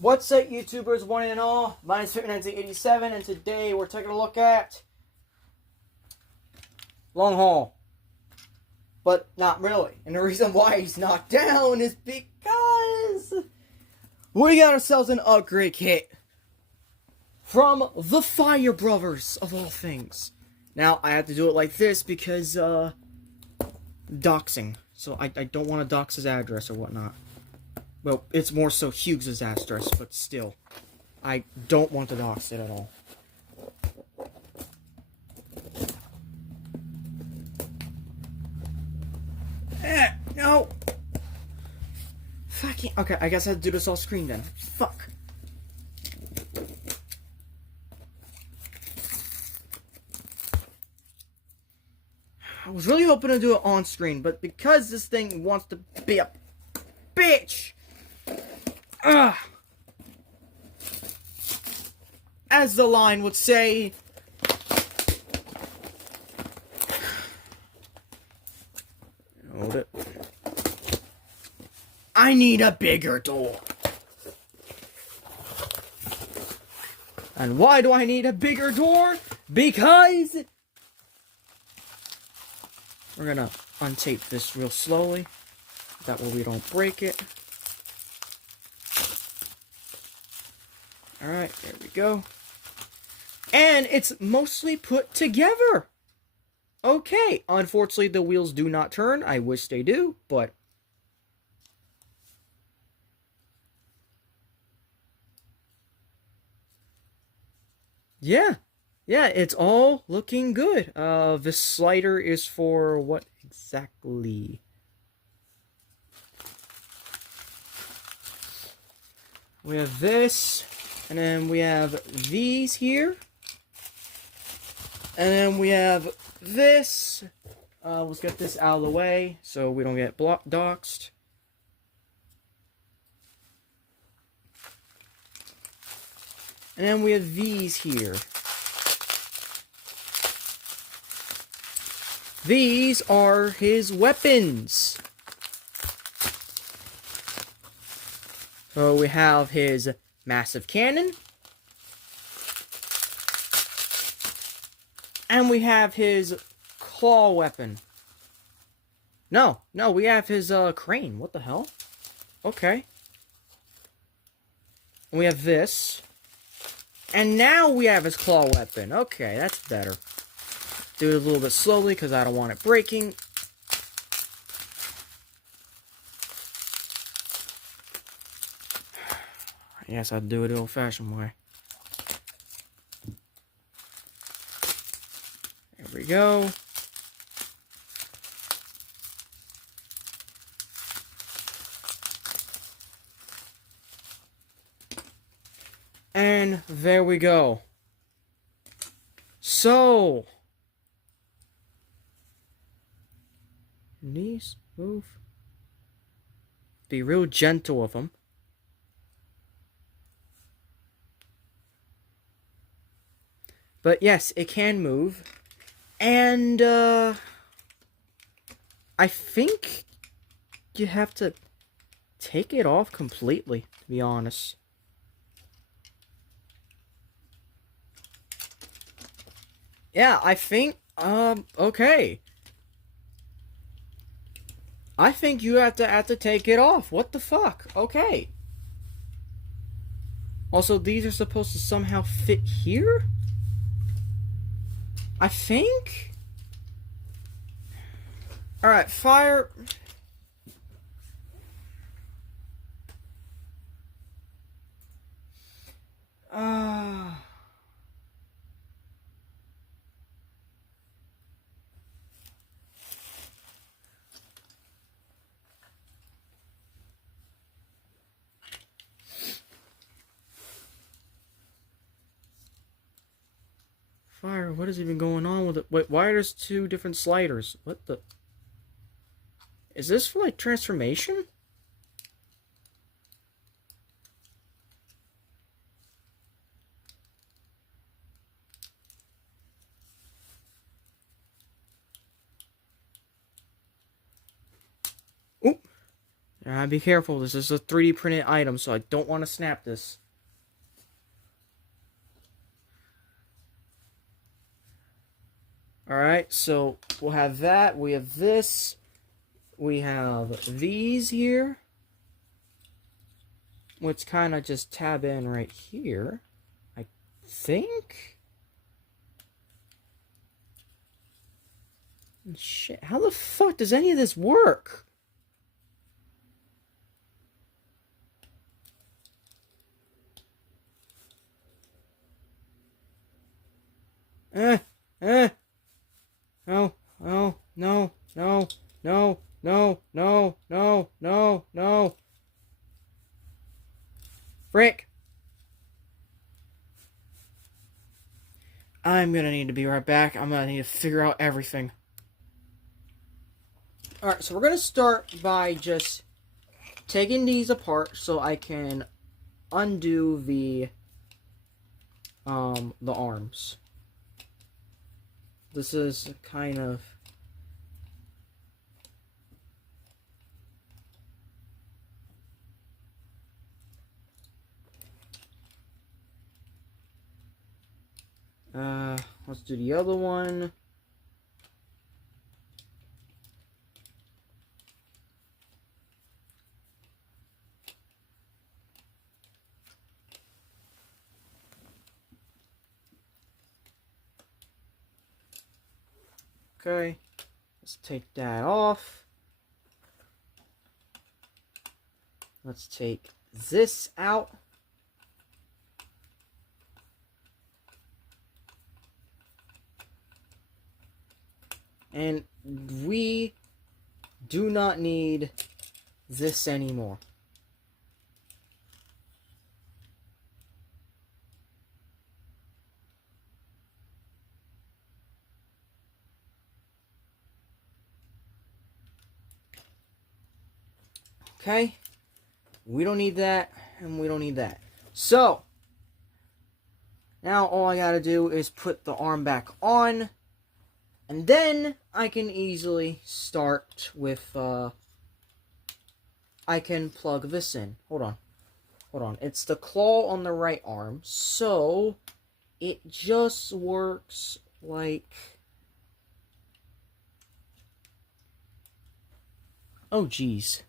What's up, YouTubers, one and all? My name is 1987, and today we're taking a look at Long Haul. But not really. And the reason why he's knocked down is because we got ourselves an upgrade kit from the Fire Brothers, of all things. Now, I have to do it like this because, doxing. So I don't want to dox his address or whatnot. Well, it's more so Hughes' address, but still. I don't want to dox it at all. No! Fucking... Okay, I guess I have to do this off screen then. Fuck. I was really hoping to do it on screen, but because this thing wants to be a bitch! Ugh. As the line would say, hold it. I need a bigger door. And why do I need a bigger door? Because we're gonna untape this real slowly. That way we don't break it. Alright, there we go. And it's mostly put together. Okay, unfortunately the wheels do not turn. I wish they do, but yeah, it's all looking good. The slider is for what exactly? We have this, and then we have these here, and then we have this. Let's get this out of the way so we don't get doxed. And then we have these here. These are his weapons. So we have his massive cannon. And we have his claw weapon. No, we have his crane. What the hell? Okay. And we have this. And now we have his claw weapon. Okay, that's better. Do it a little bit slowly because I don't want it breaking. Yes, I'll do it the old-fashioned way. There we go. And there we go. So, knees move. Be real gentle with them. But yes, it can move. And, I think you have to take it off completely, to be honest. Yeah, I think, okay. I think you have to take it off. What the fuck? Okay. Also, these are supposed to somehow fit here? I think? Alright, fire... Fire, what is even going on with it? Wait, why are there two different sliders? What the... Is this for, like, transformation? Be careful. This is a 3D printed item, so I don't want to snap this. Alright, so we'll have that. We have this. We have these here, which kind of just tab in right here, I think. Shit, how the fuck does any of this work? No, no, no, no, no, no, no, no, no, no. Frick. I'm gonna need to be right back. I'm gonna need to figure out everything. Alright, so we're gonna start by just taking these apart so I can undo the arms. This is kind of... let's do the other one. Okay, let's take that off. Let's take this out. And we do not need this anymore. Okay, we don't need that, and we don't need that. So, now all I gotta do is put the arm back on, and then I can easily start with, I can plug this in. Hold on. It's the claw on the right arm, so it just works like... Oh, geez.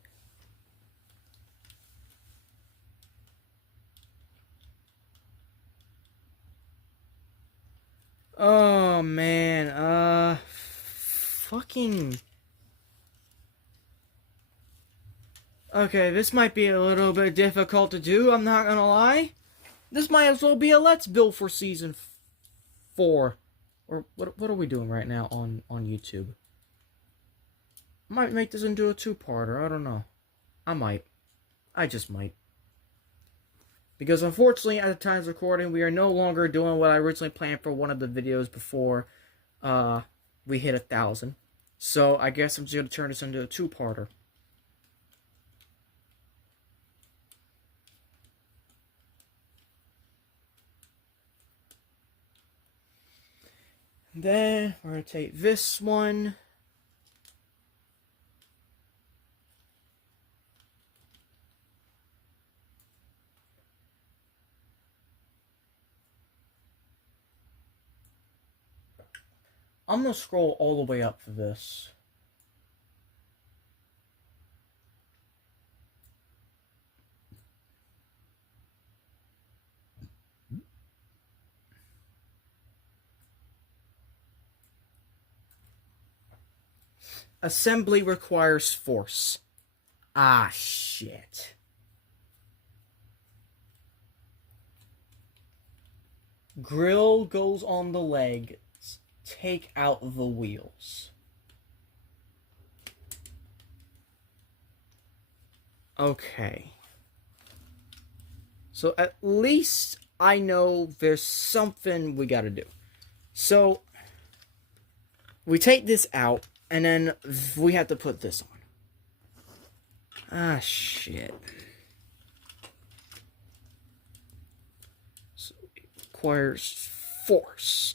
Oh, man, fucking... Okay, this might be a little bit difficult to do, I'm not gonna lie. This might as well be a Let's Build for Season 4. Or, what are we doing right now on YouTube? Might make this into a two-parter, I don't know. I might. I just might. Because unfortunately, at the time of recording, we are no longer doing what I originally planned for one of the videos before we hit 1,000. So I guess I'm just going to turn this into a two-parter. Then we're going to take this one. I'm going to scroll all the way up for this. Assembly requires force. Ah, shit. Grill goes on the legs. Take out the wheels. Okay. So at least I know there's something we gotta do. So we take this out, and then we have to put this on. Ah, shit. So it requires force.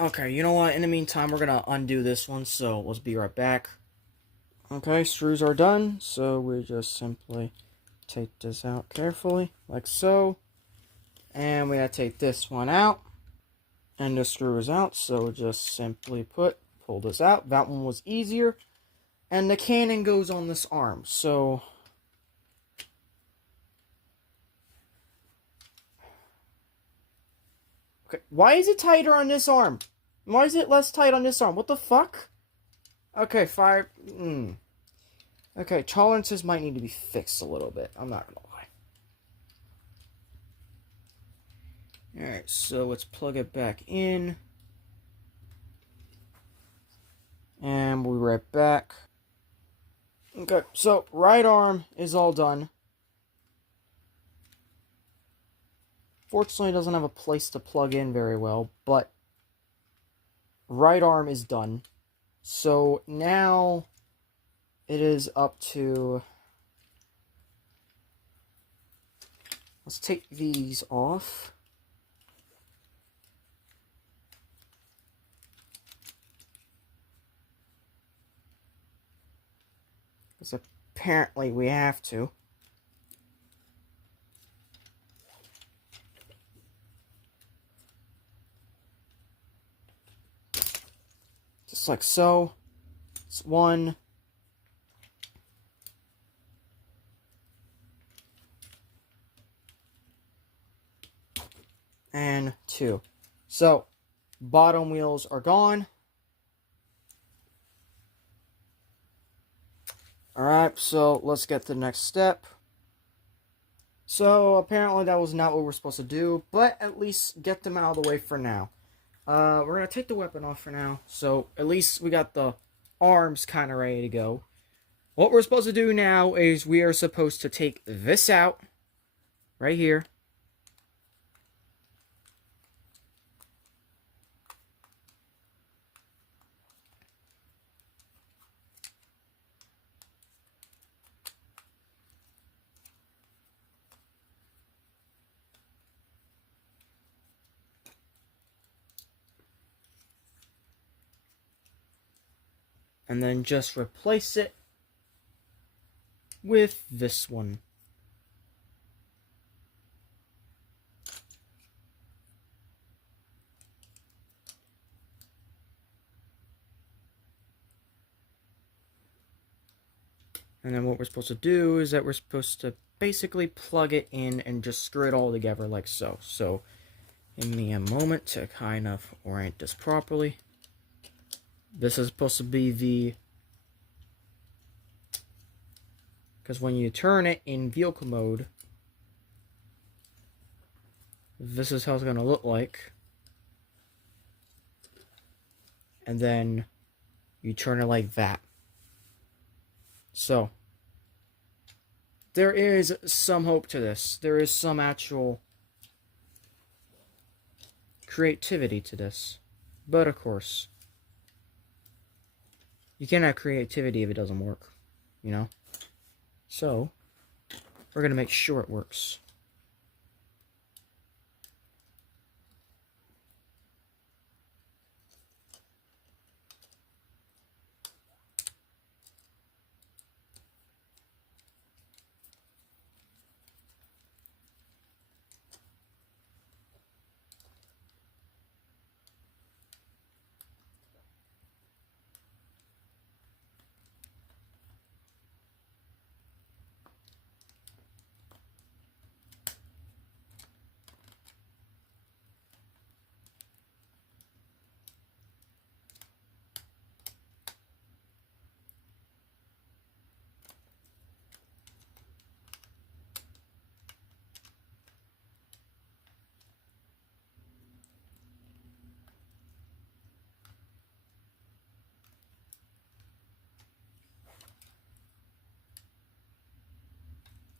Okay, you know what? In the meantime, we're gonna undo this one, so let's be right back. Okay, screws are done, so we just simply take this out carefully, like so. And we gotta take this one out. And the screw is out, so just simply pull this out. That one was easier. And the cannon goes on this arm, so... Okay, why is it tighter on this arm? Why is it less tight on this arm? What the fuck? Okay, fire... Okay, tolerances might need to be fixed a little bit. I'm not gonna lie. Alright, so let's plug it back in. And we'll be right back. Okay, so right arm is all done. Fortunately, it doesn't have a place to plug in very well, but right arm is done. So now it is up to... Let's take these off. Because apparently we have to. Just like so. It's 1. And 2. So, bottom wheels are gone. Alright, so let's get to the next step. So, apparently that was not what we're supposed to do, but at least get them out of the way for now. We're going to take the weapon off for now, so at least we got the arms kind of ready to go. What we're supposed to do now is we are supposed to take this out, right here. And then just replace it with this one. And then what we're supposed to do is that we're supposed to basically plug it in and just screw it all together like so. So, give me a moment to kind of orient this properly. This is supposed to be the... Because when you turn it in vehicle mode, this is how it's going to look like. And then you turn it like that. So, there is some hope to this. There is some actual creativity to this. But of course, you can't have creativity if it doesn't work, you know? So, we're going to make sure it works.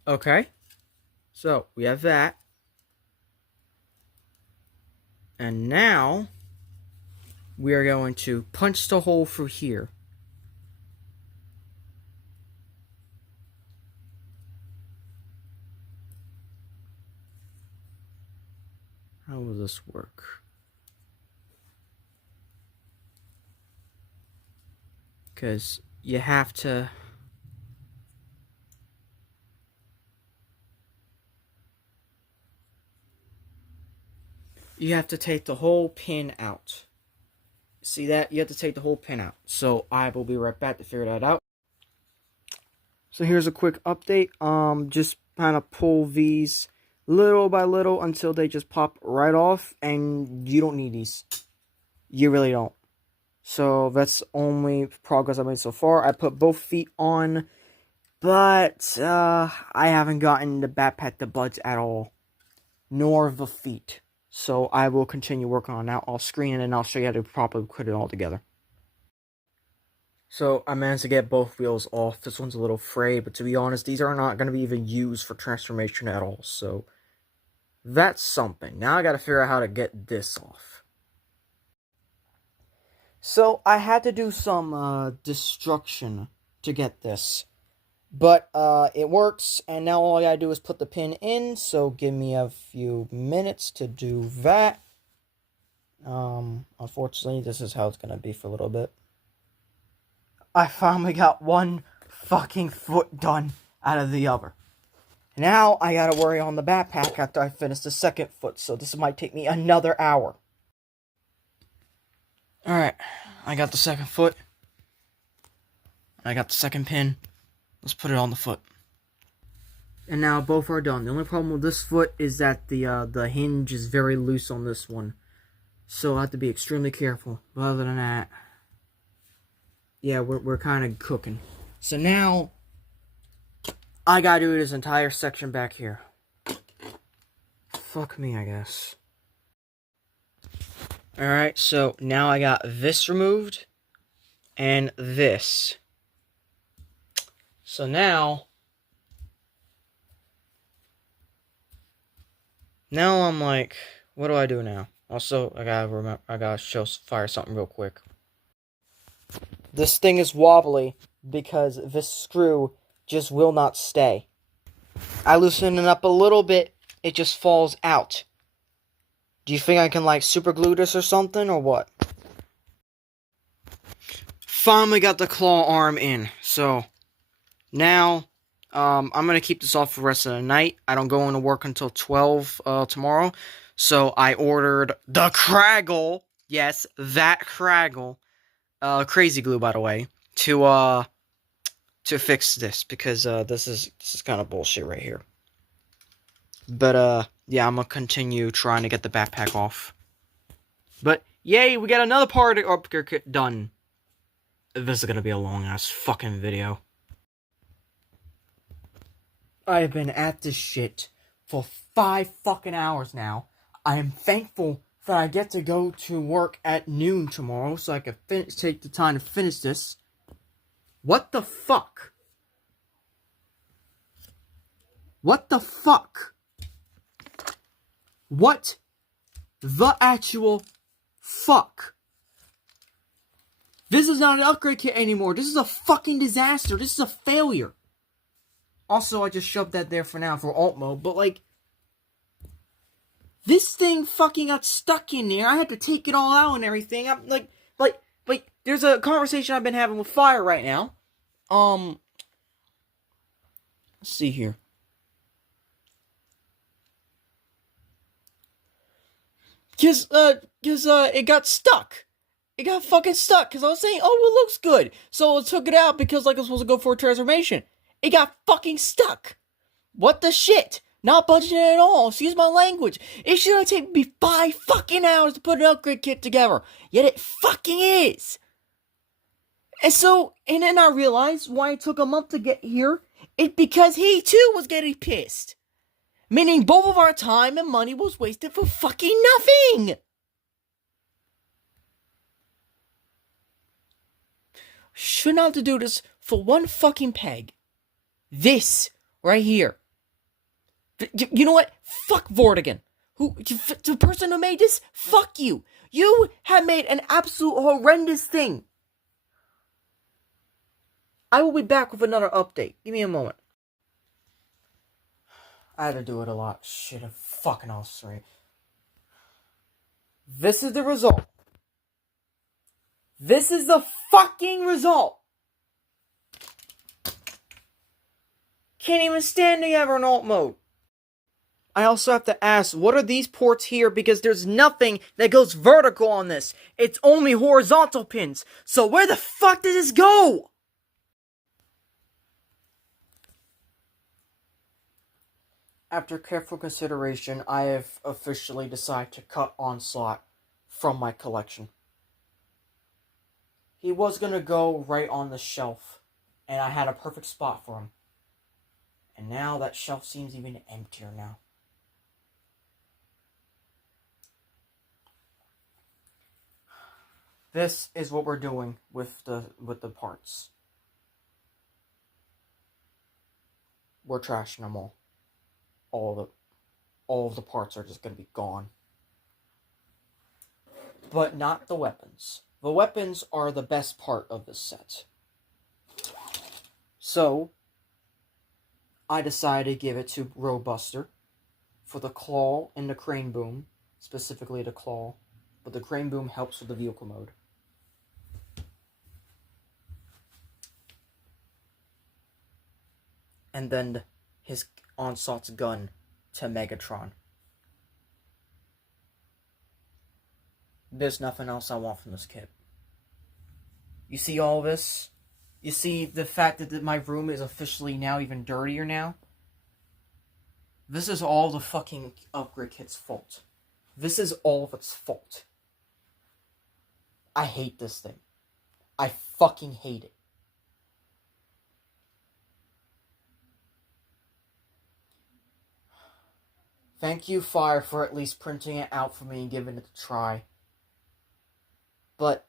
Okay, so we have that. And now, we are going to punch the hole through here. How will this work? Because you have to... You have to take the whole pin out. See that? You have to take the whole pin out. So I will be right back to figure that out. So here's a quick update. Just kind of pull these little by little until they just pop right off. And you don't need these. You really don't. So that's only progress I made so far. I put both feet on. But I haven't gotten the backpack to budge at all. Nor the feet. So I will continue working on that. I'll screen it and I'll show you how to properly put it all together. So I managed to get both wheels off. This one's a little frayed, but to be honest, these are not going to be even used for transformation at all. So that's something. Now I got to figure out how to get this off. So I had to do some destruction to get this. But it works, and now all I gotta do is put the pin in, so give me a few minutes to do that. Unfortunately, this is how it's gonna be for a little bit. I finally got one fucking foot done out of the other. Now I gotta worry on the backpack after I finish the second foot, so this might take me another hour. Alright, I got the second foot. I got the second pin. Let's put it on the foot. And now both are done. The only problem with this foot is that the hinge is very loose on this one. So I have to be extremely careful. But other than that, yeah, we're kind of cooking. So now, I gotta do this entire section back here. Fuck me, I guess. Alright, so now I got this removed. And this. So now I'm like, what do I do now? Also, I gotta fire something real quick. This thing is wobbly because this screw just will not stay. I loosen it up a little bit, it just falls out. Do you think I can like super glue this or something or what? Finally got the claw arm in, so now, I'm going to keep this off for the rest of the night. I don't go into work until 12 tomorrow. So I ordered the Craggle. Yes, that Craggle. Crazy glue, by the way. To fix this. Because this is kind of bullshit right here. But, yeah, I'm going to continue trying to get the backpack off. But, yay, we got another part of the upgrade kit done. This is going to be a long-ass fucking video. I have been at this shit for 5 fucking hours now. I am thankful that I get to go to work at noon tomorrow so I can take the time to finish this. What the fuck? What the fuck? What the actual fuck? This is not an upgrade kit anymore. This is a fucking disaster. This is a failure. Also, I just shoved that there for now for alt mode, but like, this thing fucking got stuck in there. I had to take it all out and everything. I'm like, there's a conversation I've been having with Fire right now. Let's see here. Cause it got stuck. It got fucking stuck, cause I was saying, oh, it looks good. So I took it out because like I was supposed to go for a transformation. It got fucking stuck. What the shit? Not budgeting at all. Excuse my language. It should have taken me 5 fucking hours to put an upgrade kit together. Yet it fucking is. And then I realized why it took a month to get here. It's because he too was getting pissed. Meaning both of our time and money was wasted for fucking nothing. Should not have to do this for one fucking peg. This, right here. You know what? Fuck Vortigan. The person who made this, fuck you. You have made an absolute horrendous thing. I will be back with another update. Give me a moment. I had to do it a lot. Shit, I'm fucking all straight. This is the result. This is the fucking result. can't even stand together in alt mode. I also have to ask, what are these ports here? Because there's nothing that goes vertical on this. It's only horizontal pins. So where the fuck does this go? After careful consideration, I have officially decided to cut Onslaught from my collection. He was gonna go right on the shelf, and I had a perfect spot for him. And now that shelf seems even emptier now. This is what we're doing with the parts. We're trashing them all. All of the parts are just gonna be gone. But not the weapons. The weapons are the best part of this set. So, I decided to give it to Robuster for the claw and the crane boom. Specifically the claw. But the crane boom helps with the vehicle mode. And then his Onslaught's gun to Megatron. There's nothing else I want from this kit. You see all this? You see the fact that my room is officially now even dirtier now? This is all the fucking upgrade kit's fault. This is all of its fault. I hate this thing. I fucking hate it. Thank you, Fire, for at least printing it out for me and giving it a try. But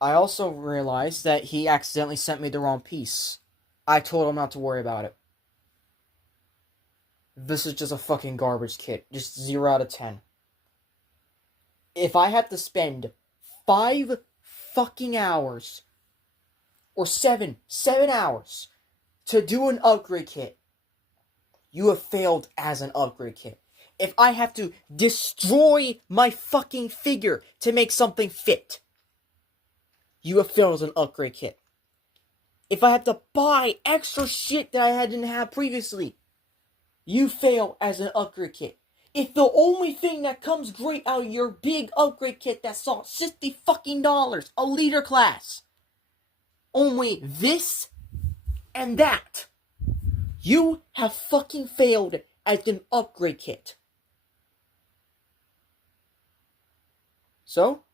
I also realized that he accidentally sent me the wrong piece. I told him not to worry about it. This is just a fucking garbage kit. Just 0 out of 10. If I had to spend 5 fucking hours, or 7 hours, to do an upgrade kit, you have failed as an upgrade kit. If I have to destroy my fucking figure to make something fit, you have failed as an upgrade kit. If I have to buy extra shit that I didn't have previously, you fail as an upgrade kit. If the only thing that comes great out of your big upgrade kit that costs $60 fucking dollars, a leader class, only this and that, you have fucking failed as an upgrade kit. So,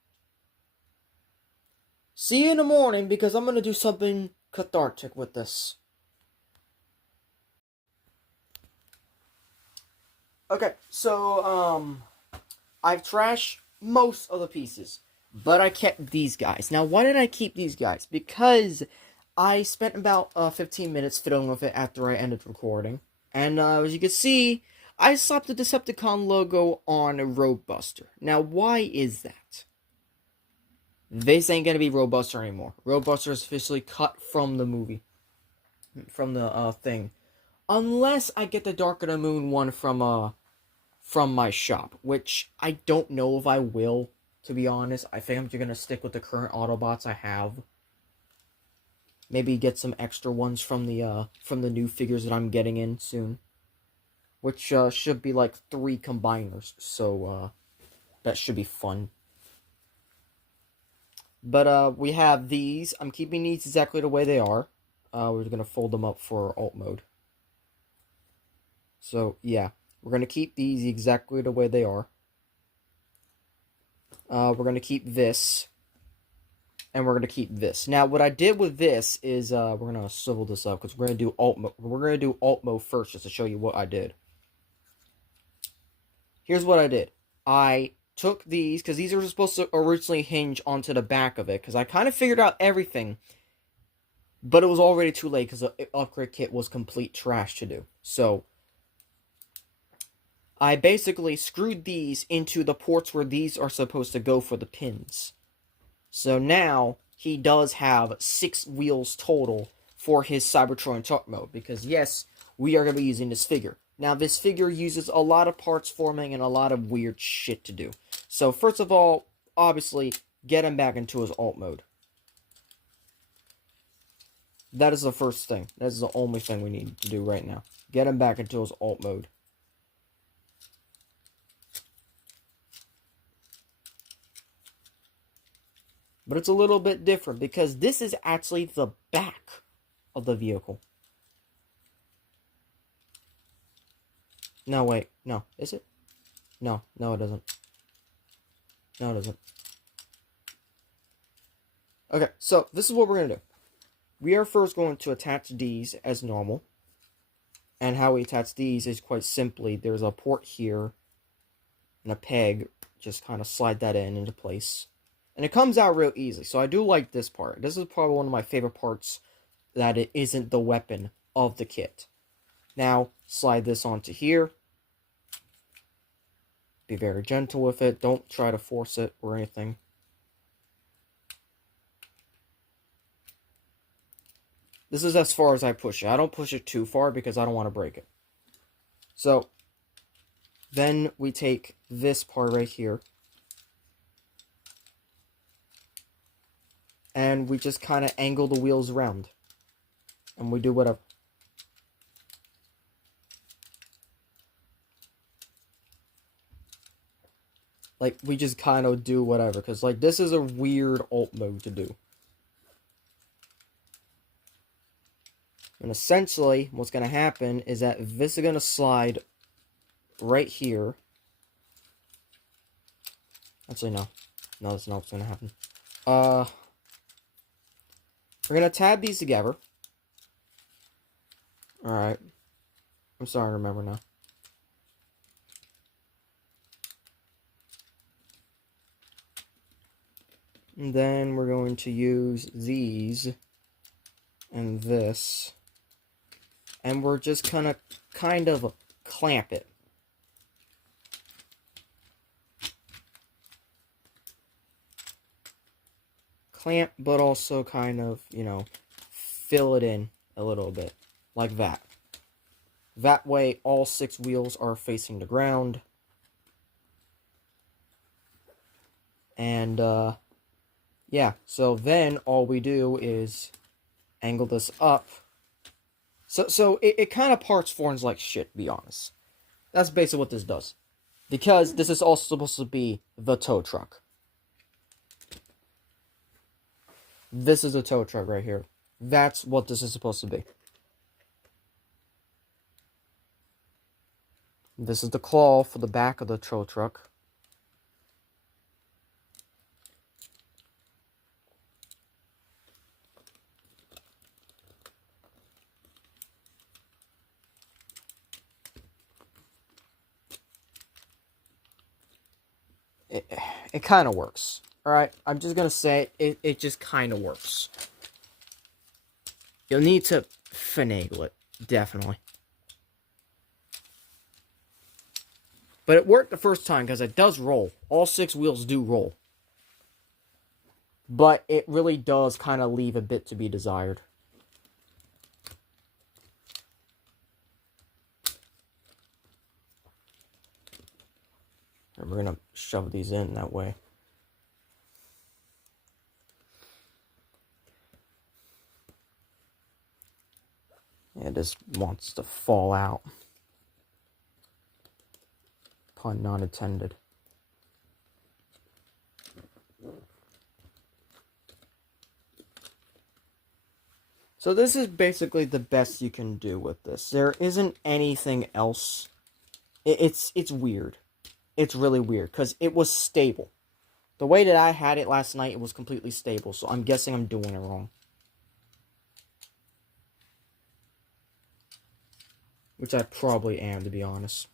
see you in the morning because I'm going to do something cathartic with this. Okay, so, I've trashed most of the pieces, but I kept these guys. Now, why did I keep these guys? Because I spent about 15 minutes fiddling with it after I ended recording. And as you can see, I slapped the Decepticon logo on Robuster. Now, why is that? This ain't gonna be Robuster anymore. Robuster is officially cut from the movie. From the thing. Unless I get the Dark of the Moon one from my shop. Which I don't know if I will, to be honest. I think I'm just gonna stick with the current Autobots I have. Maybe get some extra ones from the new figures that I'm getting in soon. Which should be like 3 combiners. So that should be fun. But we have these. I'm keeping these exactly the way they are. We're going to fold them up for alt mode. So, yeah. We're going to keep these exactly the way they are. We're going to keep this. And we're going to keep this. Now, what I did with this is, we're going to swivel this up, because we're going to do alt mode. We're going to do alt mode first, just to show you what I did. Here's what I did. I took these, because these were supposed to originally hinge onto the back of it, because I kind of figured out everything, but it was already too late, because the upgrade kit was complete trash to do. So, I basically screwed these into the ports where these are supposed to go for the pins. So now, he does have 6 wheels total for his Cybertron Talk mode, because yes, we are going to be using this figure. Now, this figure uses a lot of parts forming and a lot of weird shit to do. So, first of all, obviously, get him back into his alt mode. That is the first thing. That is the only thing we need to do right now. Get him back into his alt mode. But it's a little bit different because this is actually the back of the vehicle. No, wait. No. Is it? No. No, it doesn't. No, it doesn't. Okay, so this is what we're going to do. We are first going to attach these as normal. And how we attach these is quite simply, there's a port here and a peg. Just kind of slide that into place. And it comes out real easy. So I do like this part. This is probably one of my favorite parts, that it isn't the weapon of the kit. Now, slide this onto here. Be very gentle with it. Don't try to force it or anything. This is as far as I push it. I don't push it too far because I don't want to break it. So, then we take this part right here. And we just kind of angle the wheels around. And we do whatever. Like, we just kind of do whatever. Because, like, this is a weird alt mode to do. And essentially, what's going to happen is that this is going to slide right here. Actually, no. No, that's not what's going to happen. We're going to tab these together. Alright. I'm starting to remember now. And then we're going to use these and this. And we're just gonna kind of clamp it. Clamp, but also kind of, you know, fill it in a little bit. Like that. That way, all 6 wheels are facing the ground. And, yeah. So then, all we do is angle this up. So it kind of parts forms like shit, to be honest. That's basically what this does. Because this is also supposed to be the tow truck. This is a tow truck right here. That's what this is supposed to be. This is the claw for the back of the tow truck. It kind of works. Alright, I'm just going to say it just kind of works. You'll need to finagle it, definitely. But it worked the first time because it does roll. All 6 wheels do roll. But it really does kind of leave a bit to be desired. And we're going to shove these in that way. It just wants to fall out. Pun not intended. So this is basically the best you can do with this. There isn't anything else. It's weird. It's really weird, because it was stable. The way that I had it last night, it was completely stable, so I'm guessing I'm doing it wrong. Which I probably am, to be honest.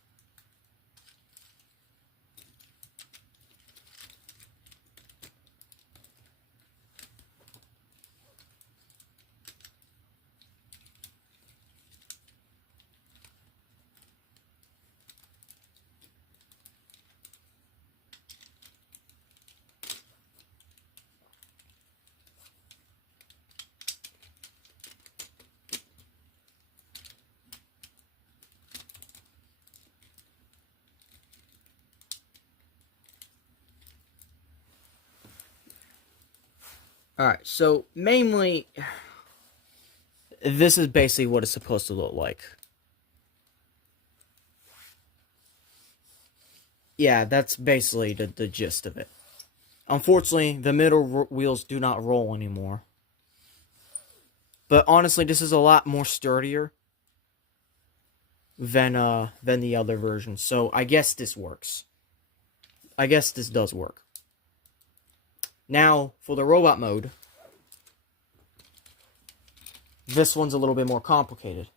Alright, so mainly, this is basically what it's supposed to look like. Yeah, that's basically the gist of it. Unfortunately, the middle wheels do not roll anymore. But honestly, this is a lot more sturdier than the other version. So I guess this works. I guess this does work. Now, for the robot mode, this one's a little bit more complicated.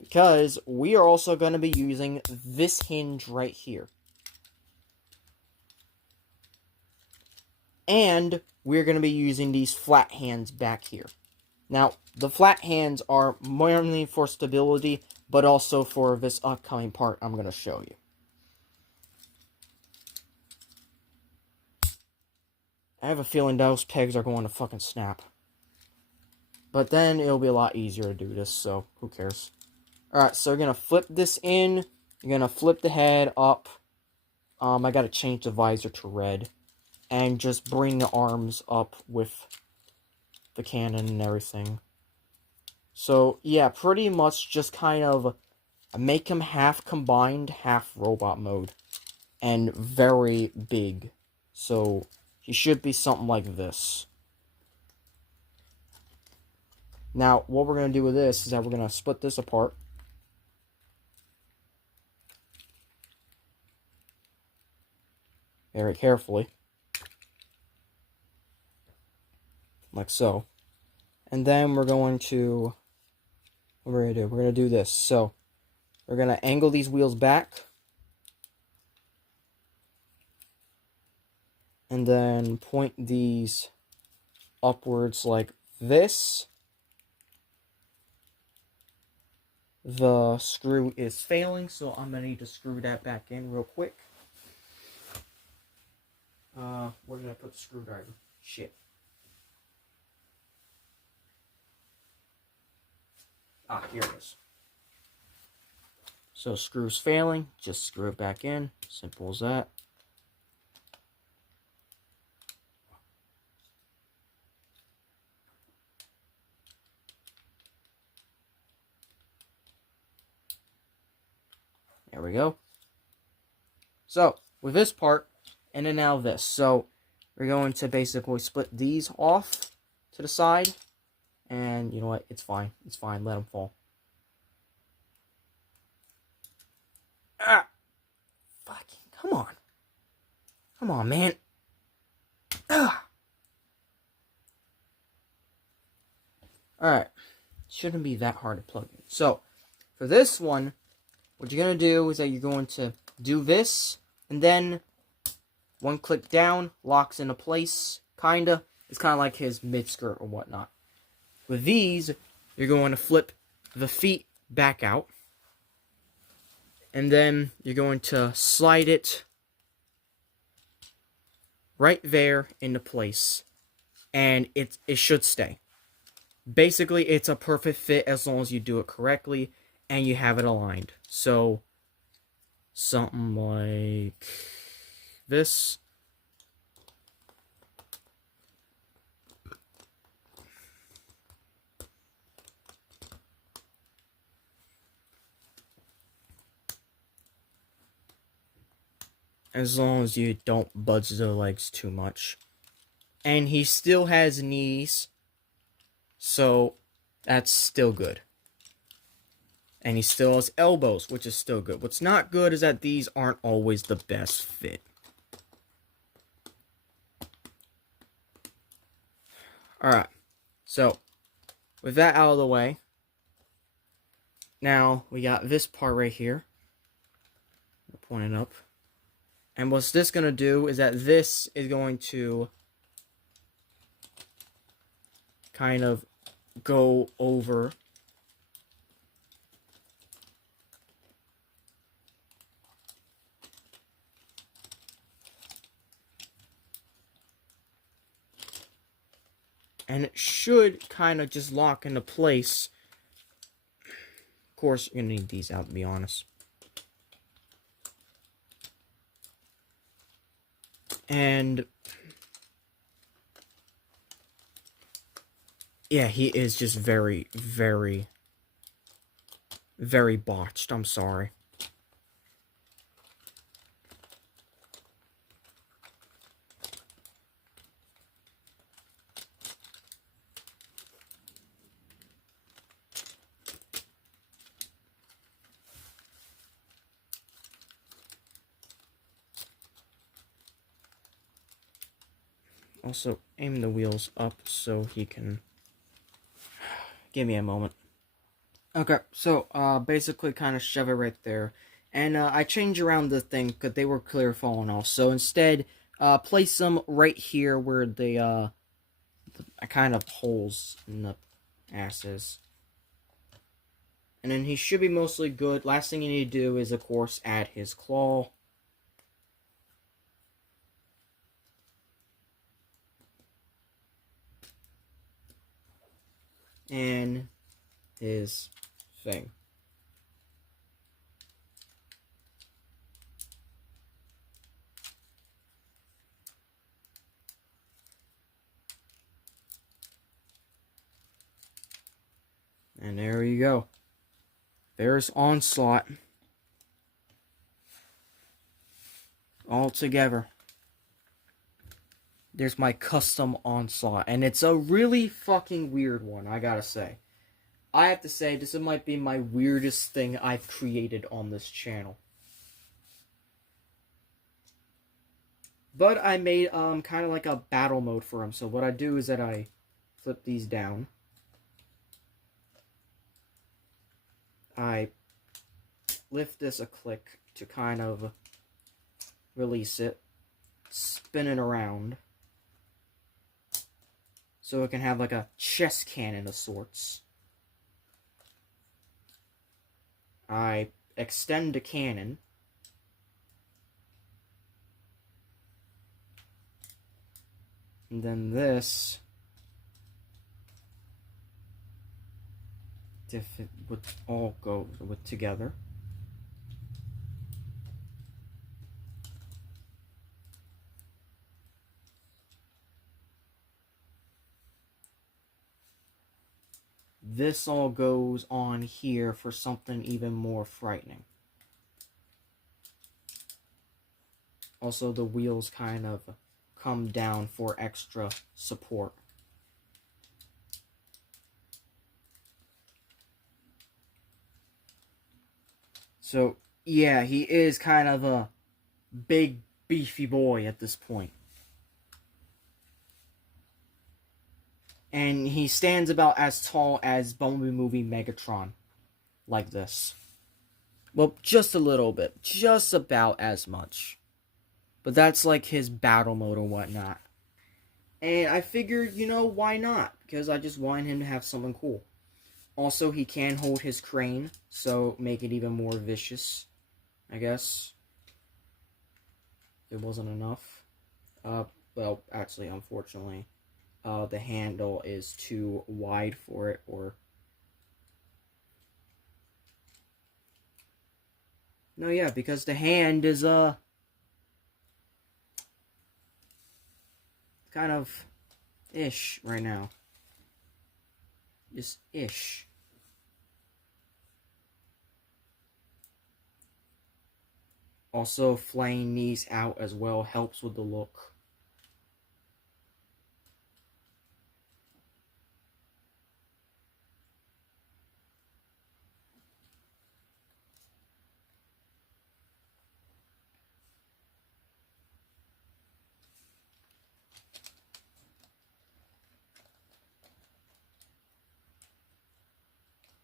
Because we are also going to be using this hinge right here. And we're going to be using these flat hands back here. Now, the flat hands are mainly for stability, but also for this upcoming part I'm going to show you. I have a feeling those pegs are going to fucking snap. But then it'll be a lot easier to do this, so who cares. Alright, so you're going to flip this in. You're going to flip the head up. I got to change the visor to red. And just bring the arms up with the cannon and everything. So, yeah, pretty much just kind of make him half combined, half robot mode. And very big. So, he should be something like this. Now, what we're going to do with this is that we're going to split this apart. Very carefully. Like so. And then we're going to... What we're going to do? We're going to do this. So, we're going to angle these wheels back. And then point these upwards like this. The screw is failing, so I'm going to need to screw that back in real quick. Where did I put the screwdriver? Shit. Ah, here it is. So, screw's failing. Just screw it back in. Simple as that. There we go. So, with this part, and then now this. So, we're going to basically split these off to the side. And, you know what? It's fine. It's fine. Let them fall. Ah! Fucking, come on. Come on, man. Ah! Alright. Shouldn't be that hard to plug in. So, for this one, what you're going to do is that you're going to do this, and then one click down, locks into place, kinda. It's kind of like his mid-skirt or whatnot. With these, you're going to flip the feet back out, and then you're going to slide it right there into place, and it should stay. Basically, it's a perfect fit as long as you do it correctly, and you have it aligned. So, something like this. As long as you don't budge the legs too much. And he still has knees, so that's still good. And he still has elbows, which is still good. What's not good is that these aren't always the best fit. Alright, so with that out of the way, now we got this part right here. Point it up. And what's this going to do is that this is going to kind of go over and it should kind of just lock into place. Of course, you're going to need these out, to be honest. And Yeah, he is just very, very, very botched. I'm sorry. Also, aim the wheels up so he can... Give me a moment. Okay, so, basically kind of shove it right there. And, I changed around the thing because they were clear falling off. So instead, place them right here where the kind of holes in the ass is. And then he should be mostly good. Last thing you need to do is, of course, add his claw. And his thing. And there you go. There's Onslaught. All together. There's my custom Onslaught. And it's a really fucking weird one, I gotta say. I have to say, this might be my weirdest thing I've created on this channel. But I made, kind of like a battle mode for him. So what I do is that I flip these down. I lift this a click to kind of release it. Spin it around. So it can have like a chest cannon of sorts. I extend the cannon. And then this, if it would all go together. This all goes on here for something even more frightening. Also, the wheels kind of come down for extra support. So, yeah, he is kind of a big, beefy boy at this point. And he stands about as tall as Bumblebee movie Megatron. Like this. Well, just a little bit. Just about as much. But that's like his battle mode or whatnot. And I figured, you know, why not? Because I just wanted him to have something cool. Also, he can hold his crane, so make it even more vicious, I guess. It wasn't enough. Well, actually, unfortunately, the handle is too wide for it, or... No, yeah, because the hand is, kind of ish right now. Just ish. Also, flaying these out as well helps with the look.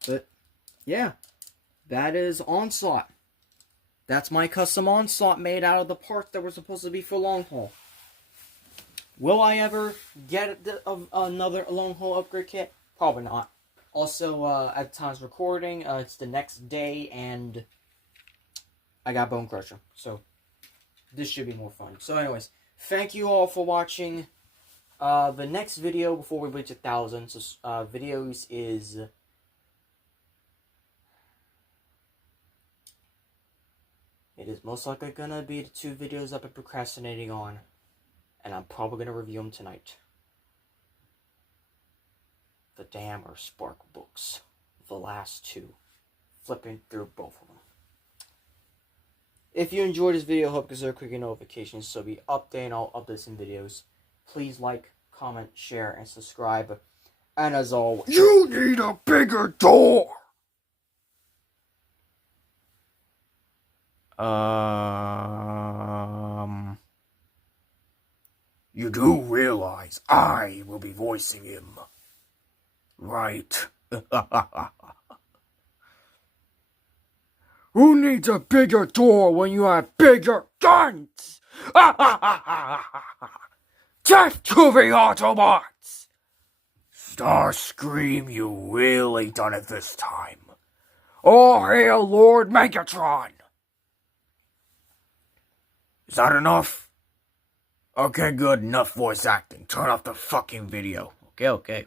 But, yeah, that is Onslaught. That's my custom Onslaught made out of the parts that were supposed to be for long haul. Will I ever get another long haul upgrade kit? Probably not. Also, at the time's recording, it's the next day, and I got Bone Crusher. So, this should be more fun. So, anyways, thank you all for watching. The next video before we reach 1,000 videos is... It is most likely gonna be the 2 videos I've been procrastinating on, and I'm probably gonna review them tonight. The the Dam or Spark books. The last two. Flipping through both of them. If you enjoyed this video, hope consider clicking notifications so be updating all updates and videos. Please like, comment, share, and subscribe. And as always, you need a bigger door! You do realize I will be voicing him, right? Who needs a bigger door when you have bigger guns? Death to the Autobots! Starscream, you really done it this time. All hail Lord Megatron! Is that enough? Okay, good. Enough voice acting. Turn off the fucking video. Okay.